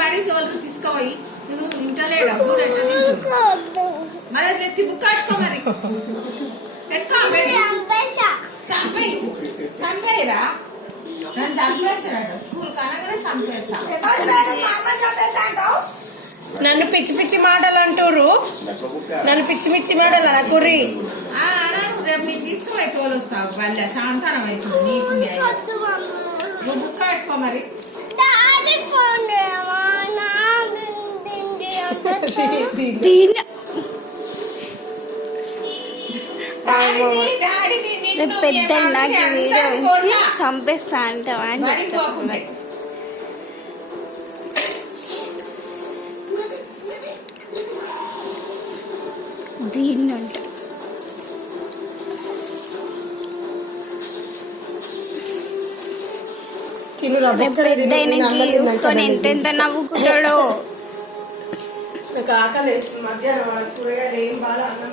బడికి వాళ్ళకి తీసుకోపోయి నువ్వు ఇంటలేడా మరి అది ఎత్తి బుక్ ఆడుకో మరి చంపేయరా నన్ను చంపేస్తాడట స్కూల్ కనగానే చంపేస్తా నన్ను పిచ్చి పిచ్చి మాటలు అంటారు నన్ను పిచ్చి పిచ్చి మాటలు అనకుర్రి రేపు నీకు తీసుకుపోయి తోలొస్తావు మళ్ళీ శాంతానం అవుతుంది నీకు నువ్వు బుక్ పెట్టుకో మరి పెద్ద నాకు వీడియో ఉంచి చంపేస్తా అంటావా అని చెప్తుంది. దీన్ని అంట పెద్ద చూసుకొని ఎంతెంత నవ్వుకుంటాడో. నాకు ఆకలి వేస్తుంది మధ్యాహ్నం కూరగాయలు ఏం బాగా అన్నం